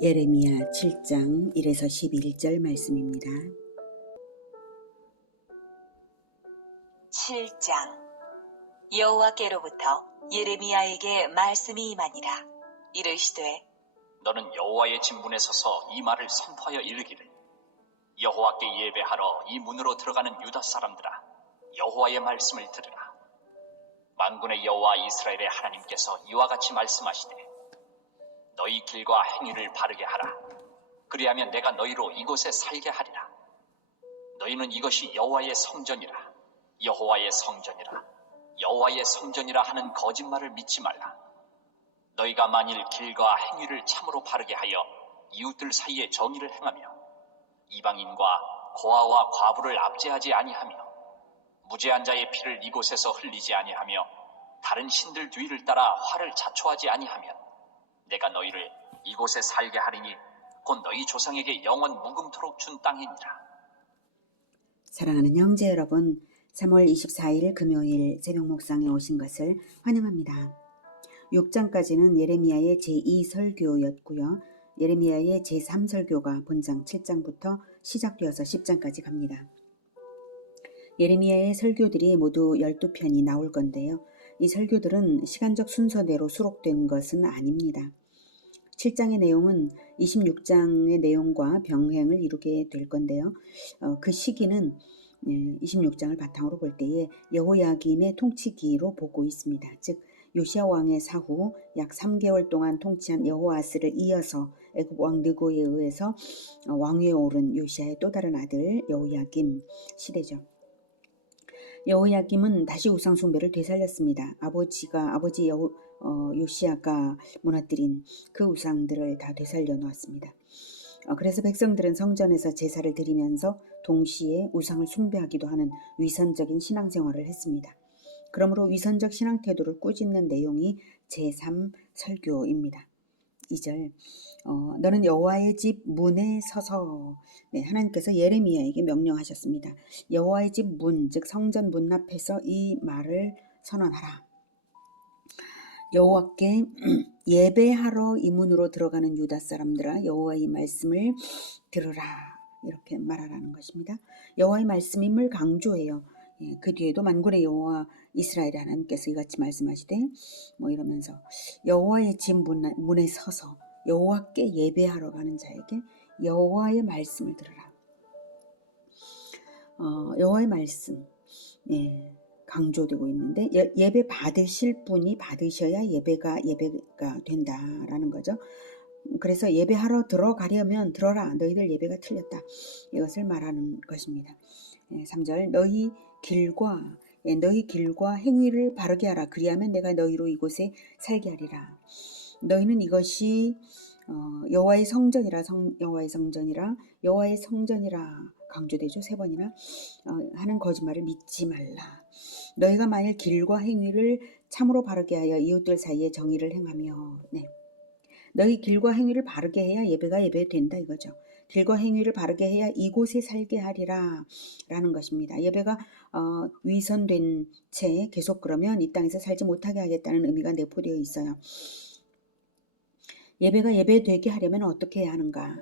예레미야 7장 1에서 11절 말씀입니다. 7장. 여호와께로부터 예레미야에게 말씀이 임하니라. 이르시되 너는 여호와의 집 문에 서서 이 말을 선포하여 이르기를, 여호와께 예배하러 이 문으로 들어가는 유다 사람들아, 여호와의 말씀을 들으라. 만군의 여호와 이스라엘의 하나님께서 이와 같이 말씀하시되, 너희 길과 행위를 바르게 하라. 그리하면 내가 너희로 이곳에 살게 하리라. 너희는 이것이 여호와의 성전이라, 여호와의 성전이라, 여호와의 성전이라 하는 거짓말을 믿지 말라. 너희가 만일 길과 행위를 참으로 바르게 하여 이웃들 사이에 정의를 행하며 이방인과 고아와 과부를 압제하지 아니하며 무죄한 자의 피를 이곳에서 흘리지 아니하며 다른 신들 뒤를 따라 화를 자초하지 아니하면 내가 너희를 이곳에 살게 하리니 곧 너희 조상에게 영원 묵음토록 준 땅이니라. 사랑하는 형제 여러분, 3월 24일 금요일 새벽 목상에 오신 것을 환영합니다. 6장까지는 예레미야의 제2설교였고요. 예레미야의 제3설교가 본장 7장부터 시작되어서 10장까지 갑니다. 예레미야의 설교들이 모두 12편이 나올 건데요. 이 설교들은 시간적 순서대로 수록된 것은 아닙니다. 7장의 내용은 26장의 내용과 병행을 이루게 될 건데요. 그 시기는 26장을 바탕으로 볼 때에 여호야김의 통치기로 보고 있습니다. 즉 요시야 왕의 사후 약 3개월 동안 통치한 여호아스를 이어서 애굽 왕 느고에 의해서 왕위에 오른 요시야의 또 다른 아들 여호야김 시대죠. 여호야김은 다시 우상 숭배를 되살렸습니다. 아버지 요시야가 무너뜨린 그 우상들을 다 되살려 놓았습니다. 그래서 백성들은 성전에서 제사를 드리면서 동시에 우상을 숭배하기도 하는 위선적인 신앙생활을 했습니다. 그러므로 위선적 신앙 태도를 꾸짖는 내용이 제3설교입니다. 2절, 너는 여호와의 집 문에 서서, 하나님께서 예레미야에게 명령하셨습니다. 여호와의 집 문, 즉 성전 문 앞에서 이 말을 선언하라. 여호와께 예배하러 이 문으로 들어가는 유다 사람들아, 여호와의 말씀을 들으라. 이렇게 말하라는 것입니다. 여호와의 말씀임을 강조해요. 그 뒤에도 만군의 여호와 이스라엘의 하나님께서 이같이 말씀하시되 이러면서 여호와의 집 문에 서서 여호와께 예배하러 가는 자에게 여호와의 말씀을 들으라. 여호와의 말씀 강조되고 있는데 예배 받으실 분이 받으셔야 예배가 된다라는 거죠. 그래서 예배하러 들어가려면 들어라, 너희들 예배가 틀렸다, 이것을 말하는 것입니다. 3절, 너희 길과 행위를 바르게 하라. 그리하면 내가 너희로 이곳에 살게 하리라. 너희는 이것이 여호와의 성전이라 강조되죠. 3번이나 하는 거짓말을 믿지 말라. 너희가 만일 길과 행위를 참으로 바르게 하여 이웃들 사이에 정의를 행하며, 너희 길과 행위를 바르게 해야 예배가 된다 이거죠. 길과 행위를 바르게 해야 이곳에 살게 하리라 라는 것입니다. 예배가 위선된 채 계속 그러면 이 땅에서 살지 못하게 하겠다는 의미가 내포되어 있어요. 예배가 예배되게 하려면 어떻게 해야 하는가?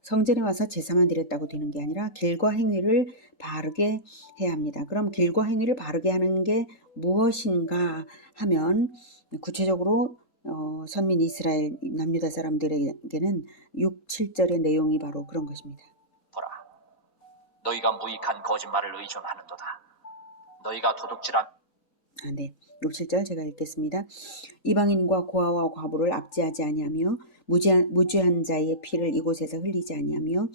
성전에 와서 제사만 드렸다고 되는 게 아니라 길과 행위를 바르게 해야 합니다. 그럼 길과 행위를 바르게 하는 게 무엇인가 하면 구체적으로 선민 이스라엘 남유다 사람들에게는 6, 7절의 내용이 바로 그런 것입니다. 보라, 너희가 무익한 거짓말을 의존하는도다. 너희가 도둑질한 6, 7절 제가 읽겠습니다. 이방인과 고아와 과부를 압제하지 아니하며 무죄한 자의 피를 이곳에서 흘리지 아니하며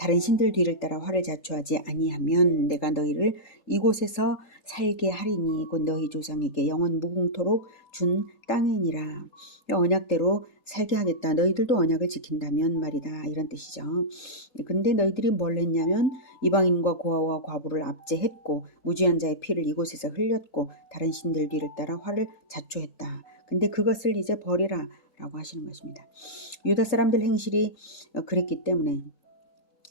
다른 신들 뒤를 따라 화를 자초하지 아니하면 내가 너희를 이곳에서 살게 하리니 곧 너희 조상에게 영원 무궁토록 준 땅이니라. 언약대로 살게 하겠다. 너희들도 언약을 지킨다면 말이다. 이런 뜻이죠. 근데 너희들이 뭘 했냐면 이방인과 고아와 과부를 압제했고 무죄한 자의 피를 이곳에서 흘렸고 다른 신들 뒤를 따라 화를 자초했다. 근데 그것을 이제 버리라 라고 하시는 것입니다. 유다 사람들 행실이 그랬기 때문에,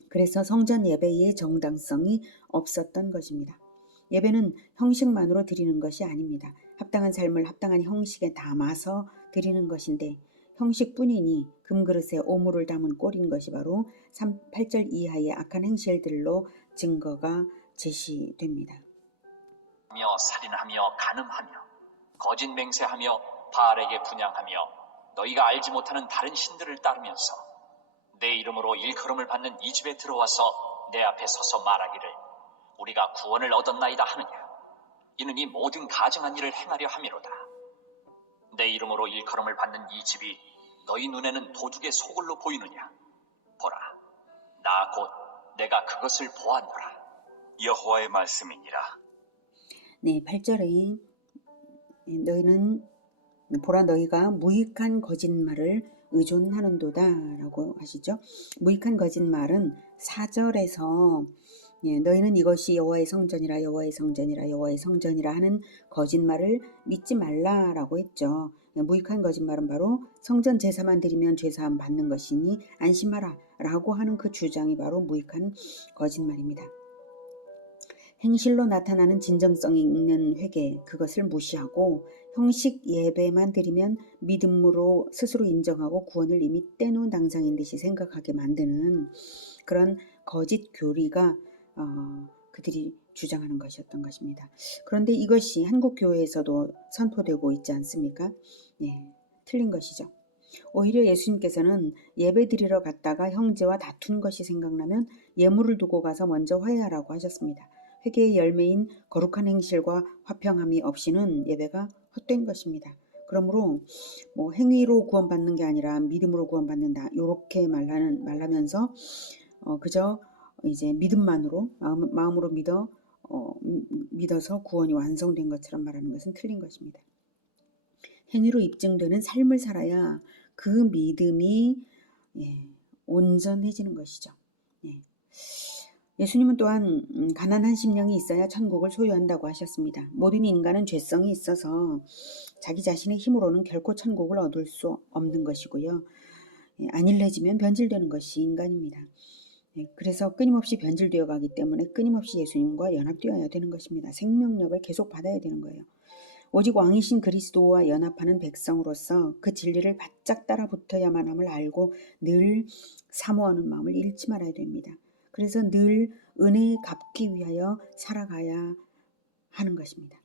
그래서 성전 예배의 정당성이 없었던 것입니다. 예배는 형식만으로 드리는 것이 아닙니다. 합당한 삶을 합당한 형식에 담아서 드리는 것인데 형식뿐이니 금그릇에 오물을 담은 꼴인 것이 바로 8절 이하의 악한 행실들로 증거가 제시됩니다. 하며 살인하며 간음하며 거짓 맹세하며 바알에게 분향하며 너희가 알지 못하는 다른 신들을 따르면서 내 이름으로 일컬음을 받는 이 집에 들어와서 내 앞에 서서 말하기를 우리가 구원을 얻었나이다 하느냐. 이는 이 모든 가증한 일을 행하려 함이로다. 내 이름으로 일컬음을 받는 이 집이 너희 눈에는 도둑의 소굴로 보이느냐. 보라, 나 곧 내가 그것을 보았노라. 여호와의 말씀이니라. 네, 8절에 너희는 보라 너희가 무익한 거짓말을 의존하는도다 라고 하시죠. 무익한 거짓말은 4절에서 너희는 이것이 여호와의 성전이라 여호와의 성전이라 여호와의 성전이라 하는 거짓말을 믿지 말라라고 했죠. 무익한 거짓말은 바로 성전 제사만 드리면 죄사함 받는 것이니 안심하라 라고 하는 그 주장이 바로 무익한 거짓말입니다. 행실로 나타나는 진정성이 있는 회개, 그것을 무시하고 형식 예배만 드리면 믿음으로 스스로 인정하고 구원을 이미 떼놓은 당상인 듯이 생각하게 만드는 그런 거짓 교리가 그들이 주장하는 것이었던 것입니다. 그런데 이것이 한국 교회에서도 선포되고 있지 않습니까? 네, 틀린 것이죠. 오히려 예수님께서는 예배 드리러 갔다가 형제와 다툰 것이 생각나면 예물을 두고 가서 먼저 화해하라고 하셨습니다. 회개의 열매인 거룩한 행실과 화평함이 없이는 예배가 헛된 것입니다. 그러므로 행위로 구원받는 게 아니라 믿음으로 구원받는다 이렇게 말하면서 그저 이제 믿음만으로 마음으로 믿어서 구원이 완성된 것처럼 말하는 것은 틀린 것입니다. 행위로 입증되는 삶을 살아야 그 믿음이 온전해지는 것이죠. 예수님은 또한 가난한 심령이 있어야 천국을 소유한다고 하셨습니다. 모든 인간은 죄성이 있어서 자기 자신의 힘으로는 결코 천국을 얻을 수 없는 것이고요. 안일해지면 변질되는 것이 인간입니다. 그래서 끊임없이 변질되어 가기 때문에 끊임없이 예수님과 연합되어야 되는 것입니다. 생명력을 계속 받아야 되는 거예요. 오직 왕이신 그리스도와 연합하는 백성으로서 그 진리를 바짝 따라 붙어야만 함을 알고 늘 사모하는 마음을 잃지 말아야 됩니다. 그래서 늘 은혜에 갚기 위하여 살아가야 하는 것입니다.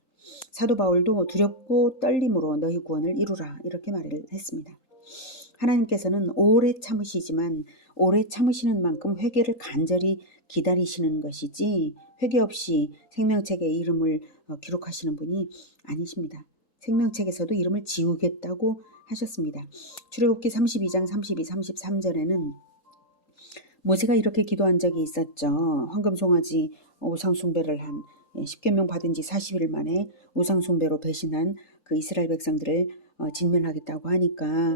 사도 바울도 두렵고 떨림으로 너희 구원을 이루라 이렇게 말을 했습니다. 하나님께서는 오래 참으시지만 오래 참으시는 만큼 회개를 간절히 기다리시는 것이지 회개 없이 생명책에 이름을 기록하시는 분이 아니십니다. 생명책에서도 이름을 지우겠다고 하셨습니다. 출애굽기 32장 32, 33절에는 모세가 이렇게 기도한 적이 있었죠. 황금송아지 우상숭배를 한 10계명 받은 지 40일 만에 우상숭배로 배신한 그 이스라엘 백성들을 진멸하겠다고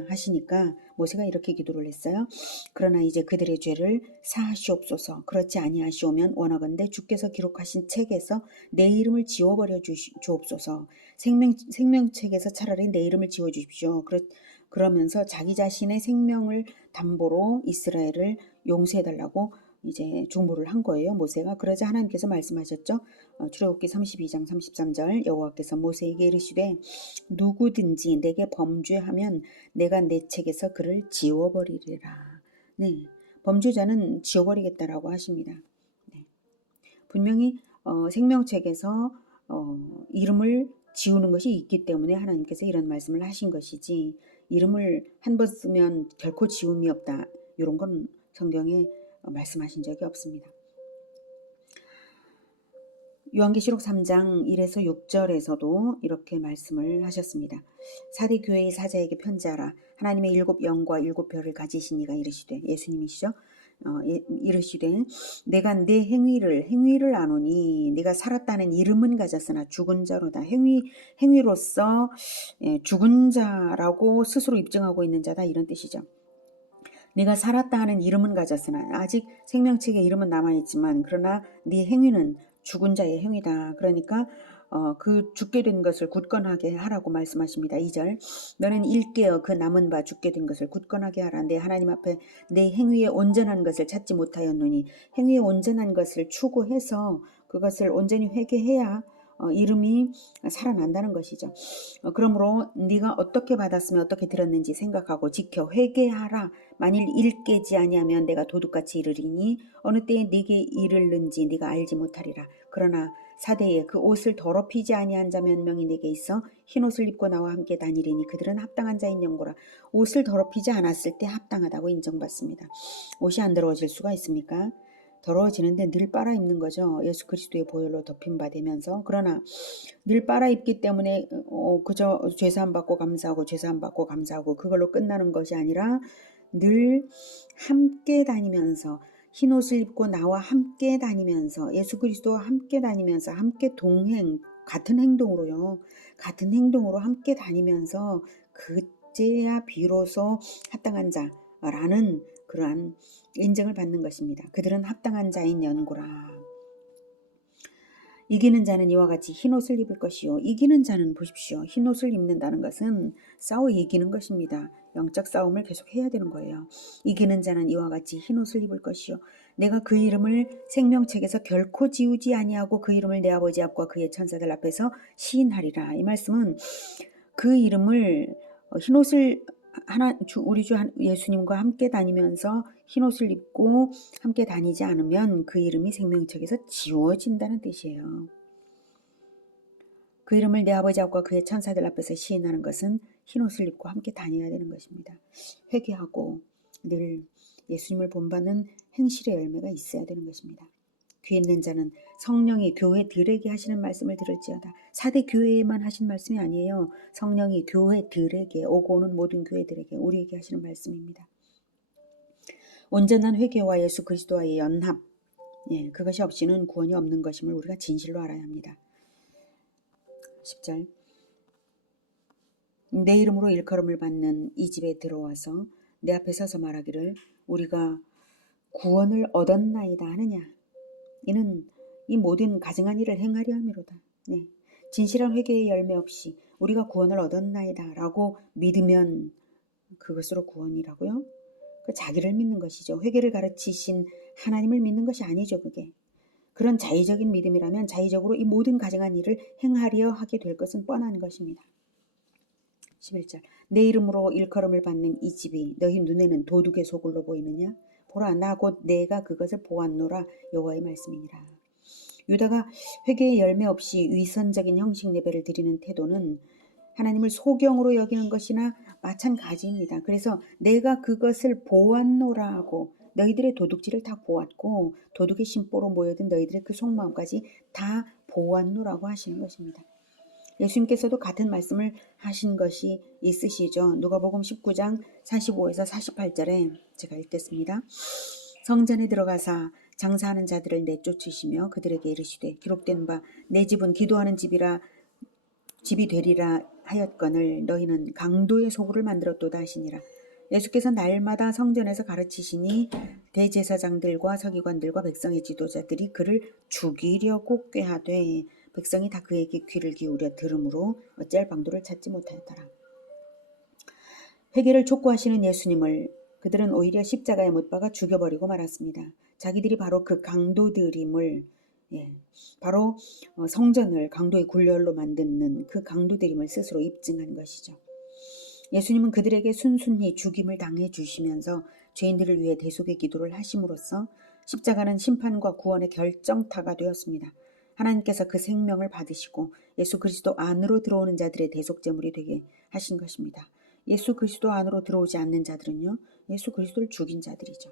하시니까 모세가 이렇게 기도를 했어요. 그러나 이제 그들의 죄를 사하시옵소서. 그렇지 아니하시오면 원하건대 주께서 기록하신 책에서 내 이름을 지워버려 주옵소서. 생명책에서 차라리 내 이름을 지워주십시오. 그러면서 자기 자신의 생명을 담보로 이스라엘을 용서해달라고 이제 중보를 한 거예요. 모세가. 그러자 하나님께서 말씀하셨죠. 출애굽기 32장 33절 여호와께서 모세에게 이르시되 누구든지 내게 범죄하면 내가 내 책에서 그를 지워버리리라. 네, 범죄자는 지워버리겠다라고 하십니다. 네. 분명히 생명책에서 이름을 지우는 것이 있기 때문에 하나님께서 이런 말씀을 하신 것이지 이름을 한 번 쓰면 결코 지움이 없다. 이런 건 성경에 말씀하신 적이 없습니다. 요한계시록 3장 1에서 6절에서도 이렇게 말씀을 하셨습니다. 사대 교회의 사자에게 편지하라. 하나님의 7 영과 7 별을 가지신 이가 이르시되 예수님이시죠. 이르시되 내가 내 행위를 아노니 네가 살았다는 이름은 가졌으나 죽은 자로다. 행위로서 죽은 자라고 스스로 입증하고 있는 자다 이런 뜻이죠. 네가 살았다 하는 이름은 가졌으나 아직 생명책에 이름은 남아있지만 그러나 네 행위는 죽은 자의 행위다. 그러니까 그 죽게 된 것을 굳건하게 하라고 말씀하십니다. 2절 너는 일깨어 그 남은 바 죽게 된 것을 굳건하게 하라. 내 하나님 앞에 내 행위에 온전한 것을 찾지 못하였노니 행위에 온전한 것을 추구해서 그것을 온전히 회개해야 이름이 살아난다는 것이죠. 그러므로 네가 어떻게 받았으면 어떻게 들었는지 생각하고 지켜 회개하라. 만일 일 깨지 아니하면 내가 도둑같이 이르리니 어느 때에 네게 이르는지 네가 알지 못하리라. 그러나 사대에 그 옷을 더럽히지 아니한 자 몇 명이 내게 있어 흰 옷을 입고 나와 함께 다니리니 그들은 합당한 자인 연고라. 옷을 더럽히지 않았을 때 합당하다고 인정받습니다. 옷이 안 더러워질 수가 있습니까? 더러워지는데 늘 빨아 입는 거죠. 예수 그리스도의 보혈로 덮임 받으면서. 그러나 늘 빨아 입기 때문에 그저 죄사함 받고 감사하고 죄사함 받고 감사하고 그걸로 끝나는 것이 아니라 늘 함께 다니면서 흰 옷을 입고 나와 함께 다니면서 예수 그리스도와 함께 다니면서 함께 동행 같은 행동으로요. 같은 행동으로 함께 다니면서 그제야 비로소 합당한 자라는 그러한 인정을 받는 것입니다. 그들은 합당한 자인 연고라. 이기는 자는 이와 같이 흰옷을 입을 것이요. 이기는 자는 보십시오. 흰옷을 입는다는 것은 싸워 이기는 것입니다. 영적 싸움을 계속 해야 되는 거예요. 이기는 자는 이와 같이 흰옷을 입을 것이요. 내가 그 이름을 생명책에서 결코 지우지 아니하고 그 이름을 내 아버지 앞과 그의 천사들 앞에서 시인하리라. 이 말씀은 그 이름을 흰옷을 우리 주 예수님과 함께 다니면서 흰옷을 입고 함께 다니지 않으면 그 이름이 생명책에서 지워진다는 뜻이에요. 그 이름을 내 아버지 앞과 그의 천사들 앞에서 시인하는 것은 흰옷을 입고 함께 다녀야 되는 것입니다. 회개하고 늘 예수님을 본받는 행실의 열매가 있어야 되는 것입니다. 귀 있는 자는 성령이 교회들에게 하시는 말씀을 들을지어다. 4대 교회에만 하신 말씀이 아니에요. 성령이 교회들에게 오고 오는 모든 교회들에게 우리에게 하시는 말씀입니다. 온전한 회개와 예수 그리스도와의 연합, 그것이 없이는 구원이 없는 것임을 우리가 진실로 알아야 합니다. 10절 내 이름으로 일컬음을 받는 이 집에 들어와서 내 앞에 서서 말하기를 우리가 구원을 얻었나이다 하느냐. 이는 이 모든 가증한 일을 행하려 함이로다. 진실한 회개의 열매 없이 우리가 구원을 얻었나이다 라고 믿으면 그것으로 구원이라고요? 그 자기를 믿는 것이죠. 회개를 가르치신 하나님을 믿는 것이 아니죠. 그게. 그런 자의적인 믿음이라면 자의적으로 이 모든 가증한 일을 행하려 하게 될 것은 뻔한 것입니다. 11절 내 이름으로 일컬음을 받는 이 집이 너희 눈에는 도둑의 소굴로 보이느냐? 보라 나 곧 내가 그것을 보았노라 여호와의 말씀이니라. 유다가 회개의 열매 없이 위선적인 형식 예배를 드리는 태도는 하나님을 소경으로 여기는 것이나 마찬가지입니다. 그래서 내가 그것을 보았노라 하고 너희들의 도둑질을 다 보았고 도둑의 심보로 모여든 너희들의 그 속마음까지 다 보았노라고 하시는 것입니다. 예수님께서도 같은 말씀을 하신 것이 있으시죠. 누가복음 19장 45에서 48절에 제가 읽겠습니다. 성전에 들어가사 장사하는 자들을 내쫓으시며 그들에게 이르시되 기록된 바 내 집은 기도하는 집이 되리라 하였거늘 너희는 강도의 소굴을 만들었도다 하시니라. 예수께서 날마다 성전에서 가르치시니 대제사장들과 서기관들과 백성의 지도자들이 그를 죽이려고 꾀하되 백성이 다 그에게 귀를 기울여 들으므로 어찌할 방도를 찾지 못하였더라. 회개를 촉구하시는 예수님을 그들은 오히려 십자가에 못 박아 죽여버리고 말았습니다. 자기들이 바로 그 강도들임을 바로 성전을 강도의 굴렬로 만드는 그 강도들임을 스스로 입증한 것이죠. 예수님은 그들에게 순순히 죽임을 당해 주시면서 죄인들을 위해 대속의 기도를 하심으로써 십자가는 심판과 구원의 결정타가 되었습니다. 하나님께서 그 생명을 받으시고 예수 그리스도 안으로 들어오는 자들의 대속제물이 되게 하신 것입니다. 예수 그리스도 안으로 들어오지 않는 자들은요, 예수 그리스도를 죽인 자들이죠.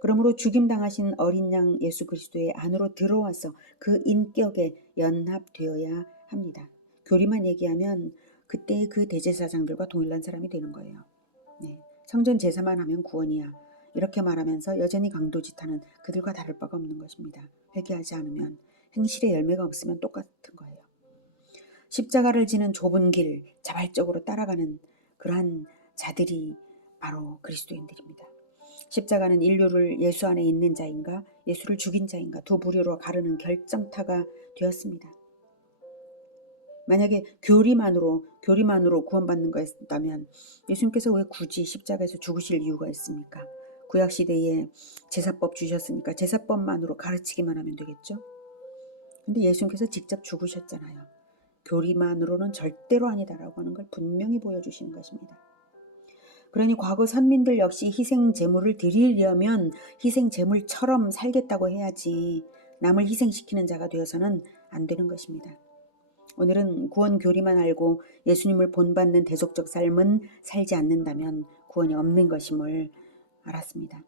그러므로 죽임당하신 어린 양 예수 그리스도의 안으로 들어와서 그 인격에 연합되어야 합니다. 교리만 얘기하면 그때 그 대제사장들과 동일한 사람이 되는 거예요. 성전 제사만 하면 구원이야. 이렇게 말하면서 여전히 강도짓하는 그들과 다를 바가 없는 것입니다. 회개하지 않으면, 행실의 열매가 없으면 똑같은 거예요. 십자가를 지는 좁은 길, 자발적으로 따라가는 그러한 자들이 바로 그리스도인들입니다. 십자가는 인류를 예수 안에 있는 자인가 예수를 죽인 자인가 두 부류로 가르는 결정타가 되었습니다. 만약에 교리만으로 구원받는 거였다면 예수님께서 왜 굳이 십자가에서 죽으실 이유가 있습니까? 구약시대에 제사법 주셨으니까 제사법만으로 가르치기만 하면 되겠죠? 근데 예수님께서 직접 죽으셨잖아요. 교리만으로는 절대로 아니다라고 하는 걸 분명히 보여주시는 것입니다. 그러니 과거 선민들 역시 희생 제물을 드리려면 희생 제물처럼 살겠다고 해야지 남을 희생시키는 자가 되어서는 안 되는 것입니다. 오늘은 구원 교리만 알고 예수님을 본받는 대속적 삶은 살지 않는다면 구원이 없는 것임을 알았습니다.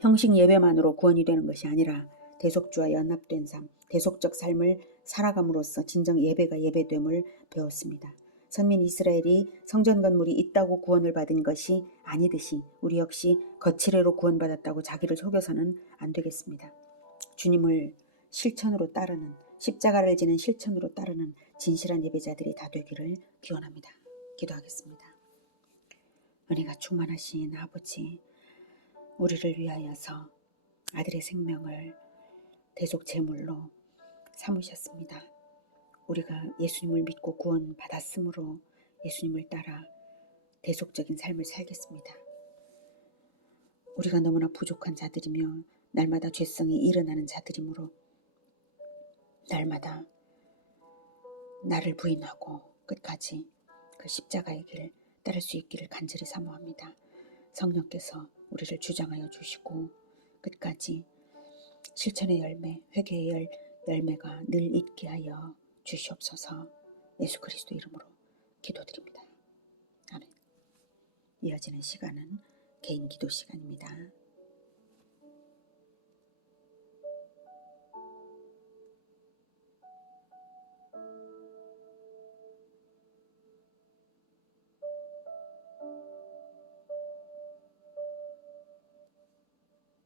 형식 예배만으로 구원이 되는 것이 아니라 대속주와 연합된 삶, 대속적 삶을 살아감으로써 진정 예배가 예배됨을 배웠습니다. 선민 이스라엘이 성전 건물이 있다고 구원을 받은 것이 아니듯이 우리 역시 거칠애로 구원받았다고 자기를 속여서는 안 되겠습니다. 주님을 실천으로 따르는, 십자가를 지는 실천으로 따르는 진실한 예배자들이 다 되기를 기원합니다. 기도하겠습니다. 은혜가 충만하신 아버지, 우리를 위하여서 아들의 생명을 대속 제물로 삼으셨습니다. 우리가 예수님을 믿고 구원 받았으므로 예수님을 따라 대속적인 삶을 살겠습니다. 우리가 너무나 부족한 자들이며 날마다 죄성이 일어나는 자들이므로 날마다 나를 부인하고 끝까지 그 십자가의 길 따를 수 있기를 간절히 사모합니다. 성령께서 우리를 주장하여 주시고 끝까지 실천의 열매, 회개의 열매가 늘 있게 하여 주시옵소서. 예수 그리스도 이름으로 기도드립니다. 아멘. 이어지는 시간은 개인 기도 시간입니다.